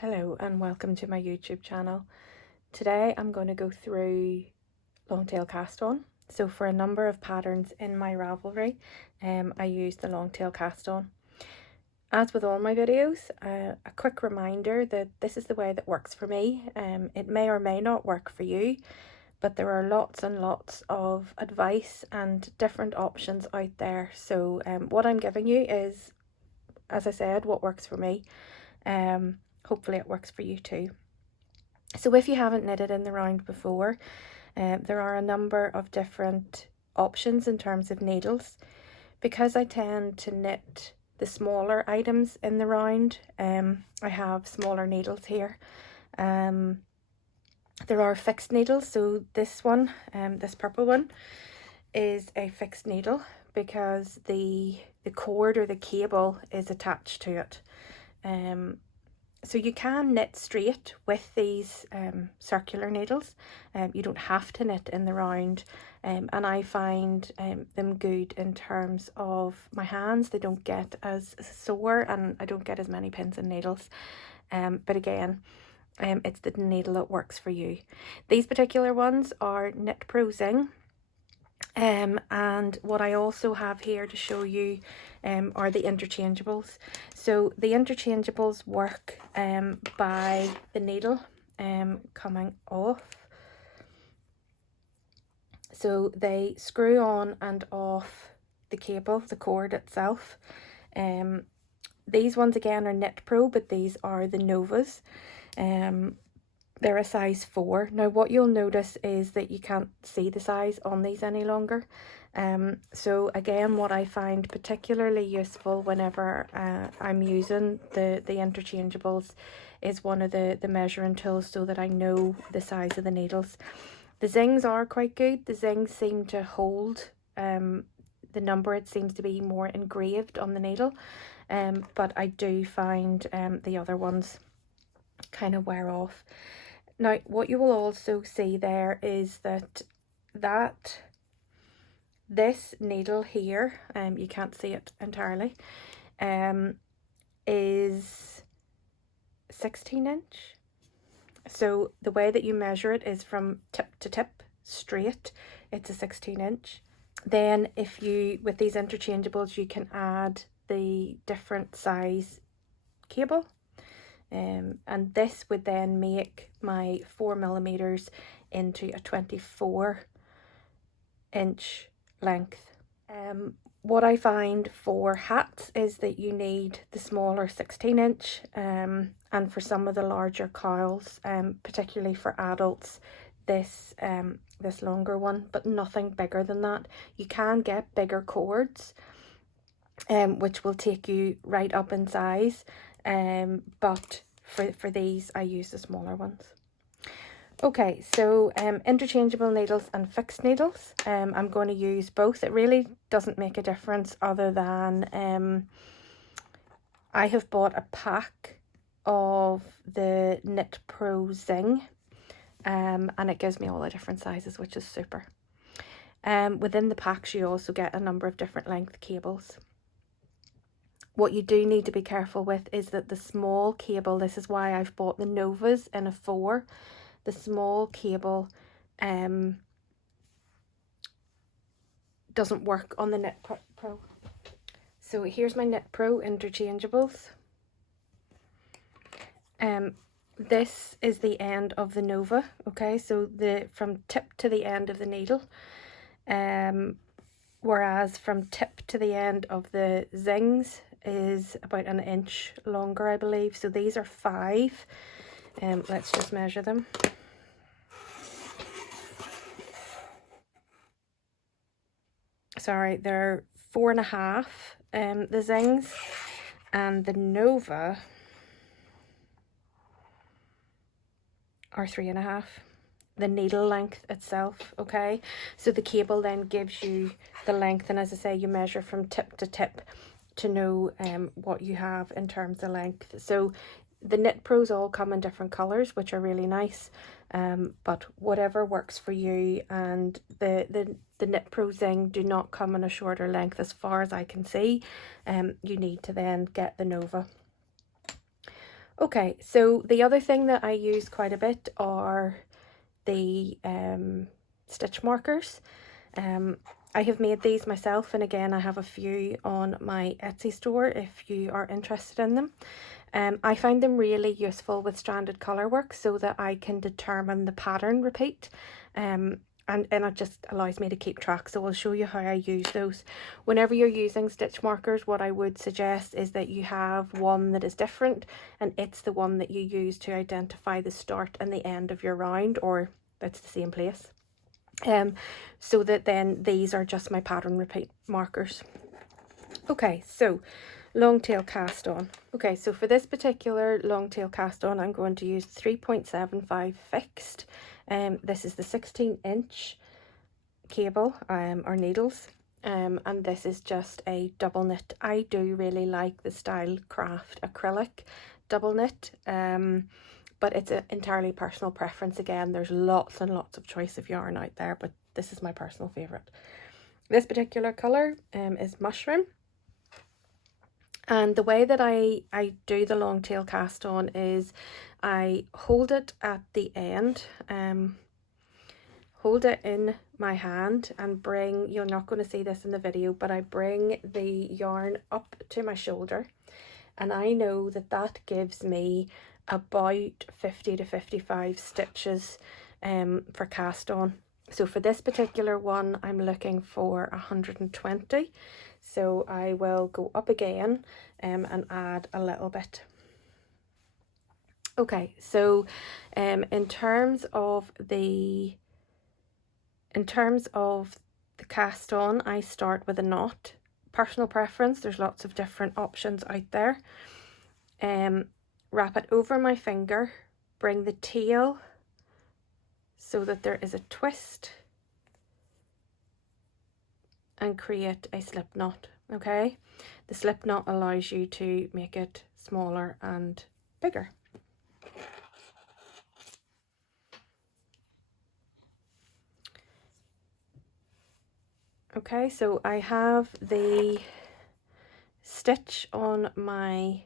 Hello and welcome to my YouTube channel. Today I'm going to go through long tail cast on. So for a number of patterns in my Ravelry, I use the long tail cast on. As with all my videos, a quick reminder that this is the way that works for me. It may or may not work for you, but there are lots and lots of advice and different options out there. So what I'm giving you is, as I said, what works for me. Hopefully it works for you too. So if you haven't knitted in the round before, there are a number of different options in terms of needles. Because I tend to knit the smaller items in the round, I have smaller needles here. There are fixed needles, so this one, this purple one, is a fixed needle because the cord or the cable is attached to it. So you can knit straight with these circular needles. You don't have to knit in the round, and I find them good in terms of my hands. They don't get as sore and I don't get as many pins and needles. But again, it's the needle that works for you. These particular ones are Knit Pro Zing. And what I also have here to show you are the interchangeables. So the interchangeables work by the needle coming off. So they screw on and off the cable, the cord itself. These ones again are Knit Pro, but these are the Novas. They're a size 4. Now what you'll notice is that you can't see the size on these any longer. So again, what I find particularly useful whenever I'm using the interchangeables is one of the measuring tools so that I know the size of the needles. The Zings are quite good. The Zings seem to hold the number. It seems to be more engraved on the needle. But I do find the other ones kind of wear off. Now, what you will also see there is that this needle here, you can't see it entirely, is 16-inch. So the way that you measure it is from tip to tip, straight. It's a 16-inch. Then if you, with these interchangeables, you can add the different size cable. And this would then make my 4mm into a 24-inch length. What I find for hats is that you need the smaller 16-inch, and for some of the larger cowls, particularly for adults, this longer one, but nothing bigger than that. You can get bigger cords, which will take you right up in size. But for these I use the smaller ones. Okay, so interchangeable needles and fixed needles. I'm going to use both. It really doesn't make a difference other than I have bought a pack of the Knit Pro Zing, and it gives me all the different sizes, which is super. Within the packs you also get a number of different length cables. What you do need to be careful with is that the small cable, this is why I've bought the Novas in a 4, the small cable doesn't work on the Knit Pro. So here's my Knit Pro interchangeables. This is the end of the Nova, okay, so from tip to the end of the needle, whereas from tip to the end of the Zings is about an inch longer, I believe. So these are 5. Let's just measure them. Sorry, they're 4.5, the Zings, and the Nova are 3.5. The needle length itself, okay? So the cable then gives you the length, and as I say, you measure from tip to tip to know what you have in terms of length. So the Knit Pros all come in different colours, which are really nice, but whatever works for you. And the Knit Pro Zing do not come in a shorter length as far as I can see. You need to then get the Nova. Okay, so the other thing that I use quite a bit are the stitch markers. I have made these myself, and again I have a few on my Etsy store if you are interested in them. I find them really useful with stranded colour work so that I can determine the pattern repeat, and it just allows me to keep track. So I'll show you how I use those. Whenever you're using stitch markers, what I would suggest is that you have one that is different, and it's the one that you use to identify the start and the end of your round, or that's the same place. So that then these are just my pattern repeat markers. Okay, so long tail cast on. Okay, so for this particular long tail cast on, I'm going to use 3.75 fixed. This is the 16-inch cable or needles, and this is just a double knit. I do really like the Stylecraft acrylic double knit, but it's an entirely personal preference. Again, there's lots and lots of choice of yarn out there, but this is my personal favorite. This particular color is mushroom. And the way that I do the long tail cast on is I hold it at the end, hold it in my hand and bring, you're not going to see this in the video, but I bring the yarn up to my shoulder, and I know that that gives me about 50 to 55 stitches for cast on. So for this particular one, I'm looking for 120. So I will go up again and add a little bit. Okay, so in terms of the cast on, I start with a knot. Personal preference, there's lots of different options out there. Wrap it over my finger, bring the tail so that there is a twist, and create a slip knot. Okay, the slip knot allows you to make it smaller and bigger. Okay, so I have the stitch on my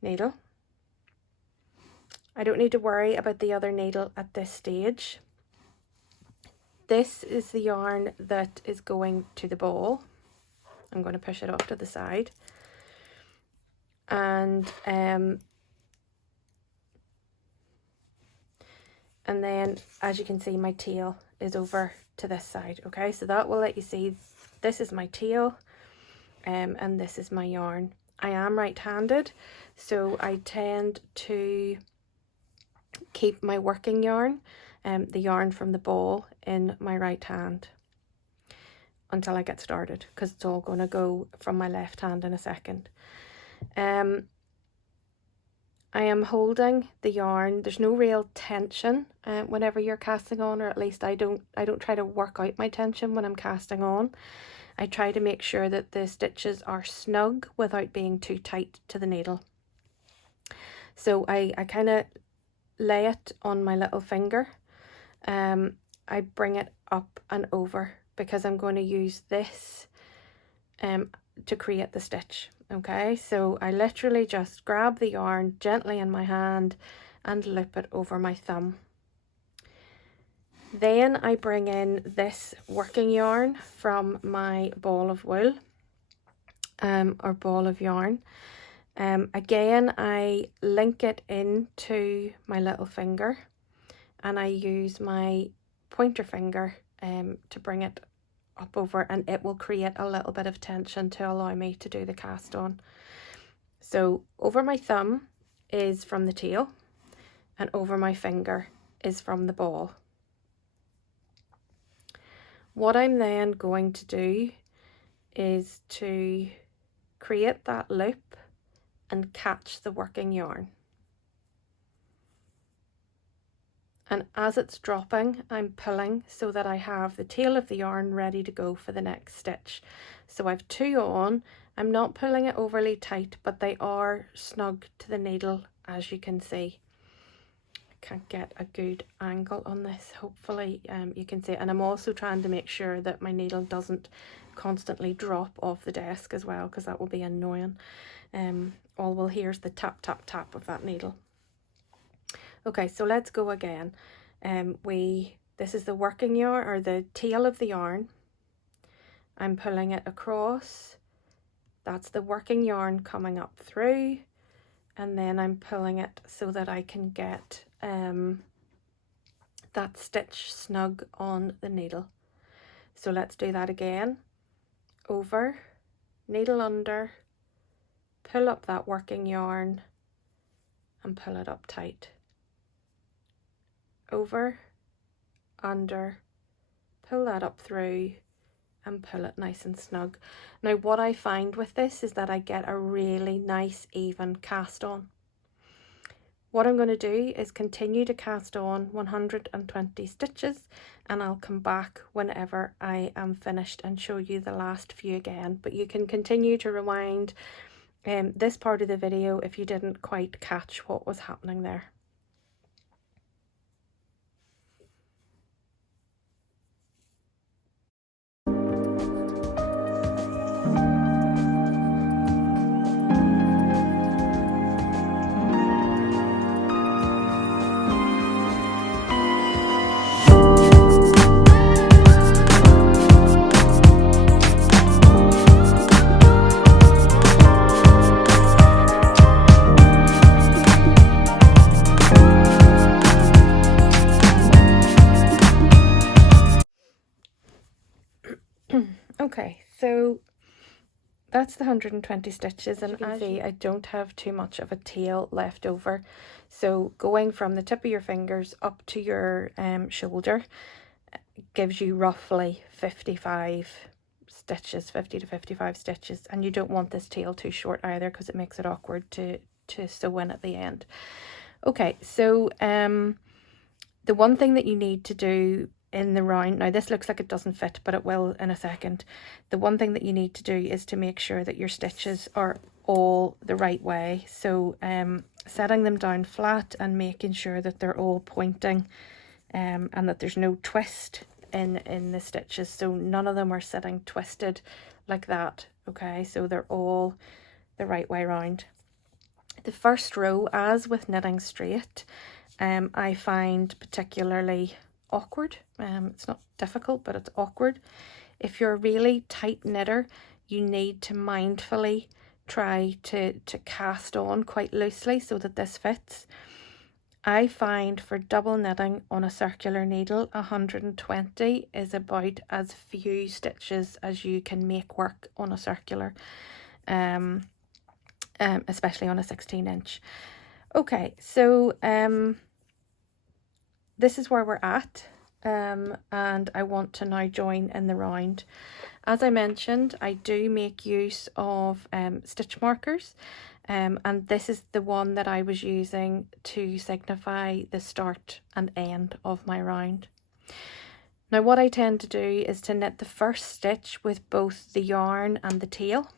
needle. I don't need to worry about the other needle at this stage. This is the yarn that is going to the ball. I'm going to push it off to the side. And then, as you can see, my tail is over to this side. Okay, so that will let you see this is my tail, and this is my yarn. I am right-handed, so I tend to keep my working yarn, the yarn from the ball, in my right hand until I get started, because it's all going to go from my left hand in a second. I am holding the yarn. There's no real tension whenever you're casting on, or at least I don't try to work out my tension when I'm casting on. I try to make sure that the stitches are snug without being too tight to the needle. So I kind of lay it on my little finger. I bring it up and over because I'm going to use this to create the stitch. Okay, so I literally just grab the yarn gently in my hand and loop it over my thumb. Then I bring in this working yarn from my ball of wool, or ball of yarn. Again, I link it into my little finger, and I use my pointer finger to bring it up over, and it will create a little bit of tension to allow me to do the cast on. So over my thumb is from the tail, and over my finger is from the ball. What I'm then going to do is to create that loop and catch the working yarn. And as it's dropping, I'm pulling so that I have the tail of the yarn ready to go for the next stitch. So I've two on. I'm not pulling it overly tight, but they are snug to the needle, as you can see. I can't get a good angle on this. Hopefully you can see it. And I'm also trying to make sure that my needle doesn't constantly drop off the desk as well, because that will be annoying. all we'll hear is the tap, tap, tap of that needle. Okay, so let's go again. This is the working yarn, or the tail of the yarn. I'm pulling it across. That's the working yarn coming up through, and then I'm pulling it so that I can get that stitch snug on the needle. So let's do that again. Over, needle under, pull up that working yarn and pull it up tight. Over, under, pull that up through and pull it nice and snug. Now what I find with this is that I get a really nice even cast on. What I'm going to do is continue to cast on 120 stitches, and I'll come back whenever I am finished and show you the last few again. But you can continue to rewind this part of the video if you didn't quite catch what was happening there. Okay, so that's the 120 stitches, and as you can see, I don't have too much of a tail left over. So going from the tip of your fingers up to your shoulder gives you roughly 55 stitches, 50 to 55 stitches, and you don't want this tail too short either because it makes it awkward to sew in at the end. Okay, so the one thing that you need to do in the round, now this looks like it doesn't fit, but it will in a second. The one thing that you need to do is to make sure that your stitches are all the right way. So setting them down flat and making sure that they're all pointing, and that there's no twist in the stitches, so none of them are sitting twisted like that. Okay, so they're all the right way round. The first row, as with knitting straight, I find particularly awkward. It's not difficult, but it's awkward. If you're a really tight knitter, you need to mindfully try to cast on quite loosely so that this fits. I find for double knitting on a circular needle, 120 is about as few stitches as you can make work on a circular, especially on a 16-inch. Okay, so this is where we're at, and I want to now join in the round. As I mentioned, I do make use of stitch markers, and this is the one that I was using to signify the start and end of my round. Now what I tend to do is to knit the first stitch with both the yarn and the tail.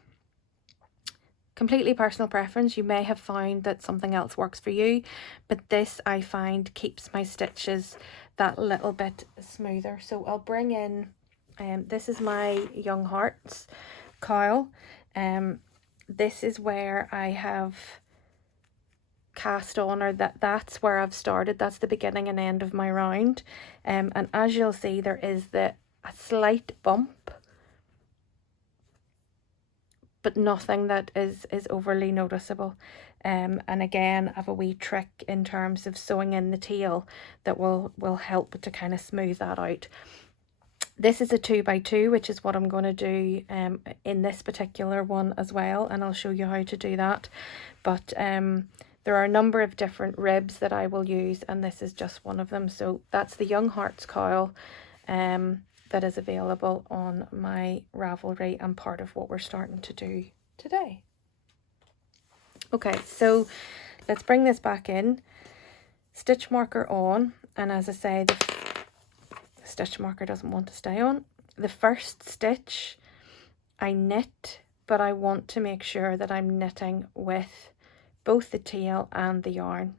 Completely personal preference. You may have found that something else works for you, but this I find keeps my stitches that little bit smoother. So I'll bring in, this is my Young Hearts cowl. This is where I have cast on, or that's where I've started. That's the beginning and end of my round. And as you'll see, there is a slight bump, but nothing that is overly noticeable. And again, I have a wee trick in terms of sewing in the tail that will help to kind of smooth that out. This is a 2x2, which is what I'm going to do in this particular one as well, and I'll show you how to do that. But there are a number of different ribs that I will use, and this is just one of them. So that's the Young Hearts cowl that is available on my Ravelry and part of what we're starting to do today. Okay, so let's bring this back in. Stitch marker on, and as I say, the stitch marker doesn't want to stay on. The first stitch I knit, but I want to make sure that I'm knitting with both the tail and the yarn.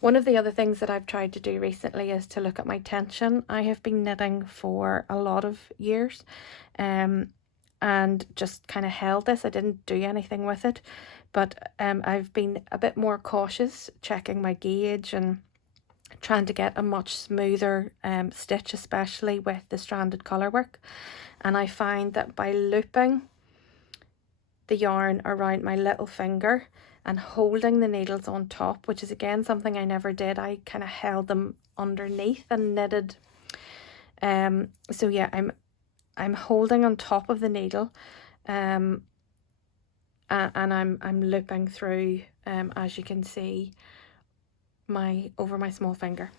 One of the other things that I've tried to do recently is to look at my tension. I have been knitting for a lot of years, and just kind of held this. I didn't do anything with it, but I've been a bit more cautious, checking my gauge and trying to get a much smoother stitch, especially with the stranded colour work. And I find that by looping the yarn around my little finger and holding the needles on top, which is again something I never did, I kind of held them underneath and knitted. So yeah, I'm holding on top of the needle, and I'm looping through, as you can see, over my small finger.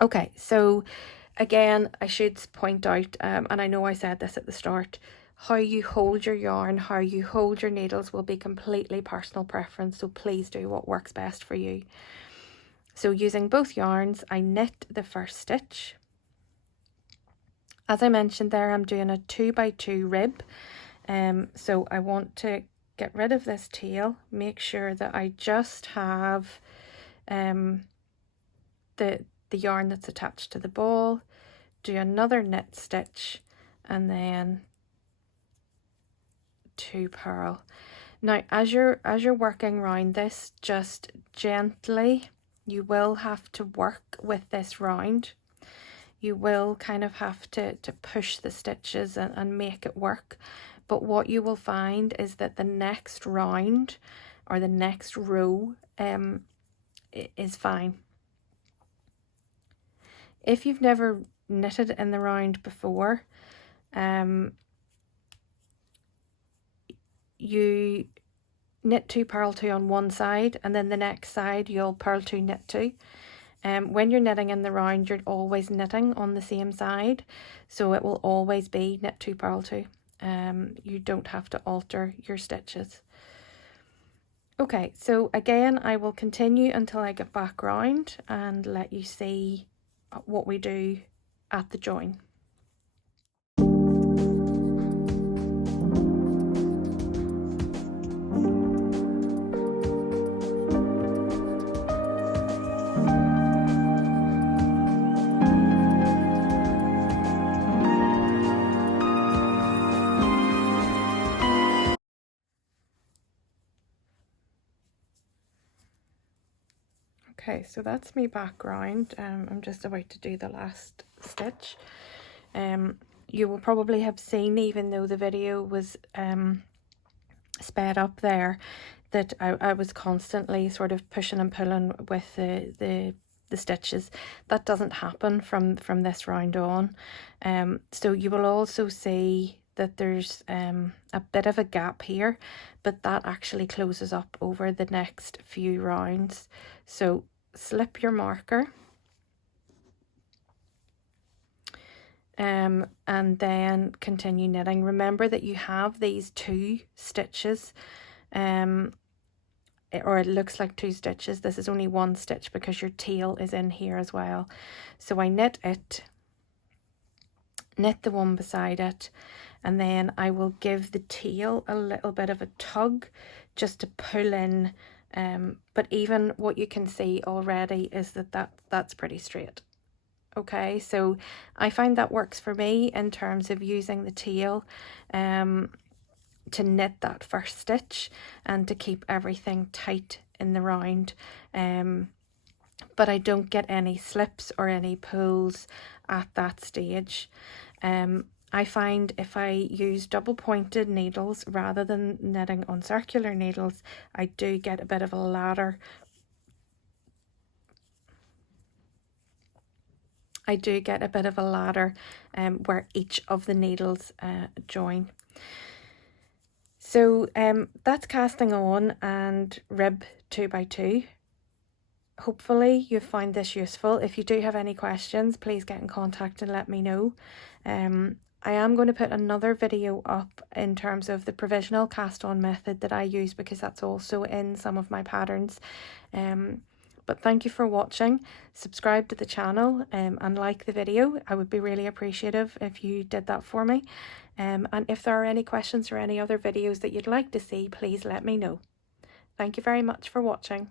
Okay, so again, I should point out, and I know I said this at the start, how you hold your yarn, how you hold your needles will be completely personal preference, so please do what works best for you. So using both yarns, I knit the first stitch. As I mentioned there, I'm doing a 2x2 rib, so I want to get rid of this tail, make sure that I just have the yarn that's attached to the ball, do another knit stitch, and then 2 purl. Now as you're working around this, just gently, you will have to work with this round. You will kind of have to push the stitches and make it work. But what you will find is that the next round or the next row is fine. If you've never knitted in the round before, you knit 2, purl 2 on one side, and then the next side you'll purl 2, knit 2. When you're knitting in the round, you're always knitting on the same side, so it will always be knit 2, purl 2. You don't have to alter your stitches. Okay, so again, I will continue until I get back round and let you see what we do at the join. Okay, so that's me back round. I'm just about to do the last stitch. You will probably have seen, even though the video was sped up there, that I was constantly sort of pushing and pulling with the stitches. That doesn't happen from this round on. So you will also see that there's a bit of a gap here, but that actually closes up over the next few rounds. So slip your marker, and then continue knitting. Remember that you have these 2 stitches, or it looks like 2 stitches. This is only 1 stitch because your tail is in here as well. So I knit it, knit the one beside it, and then I will give the tail a little bit of a tug just to pull in. But even what you can see already is that's pretty straight. Okay, so I find that works for me in terms of using the tail to knit that first stitch and to keep everything tight in the round. But I don't get any slips or any pulls at that stage. I find if I use double pointed needles rather than knitting on circular needles, I do get a bit of a ladder. Where each of the needles join. So that's casting on and rib 2x2. Hopefully you found this useful. If you do have any questions, please get in contact and let me know. I am going to put another video up in terms of the provisional cast on method that I use, because that's also in some of my patterns. But thank you for watching. Subscribe to the channel and like the video. I would be really appreciative if you did that for me. And if there are any questions or any other videos that you'd like to see, please let me know. Thank you very much for watching.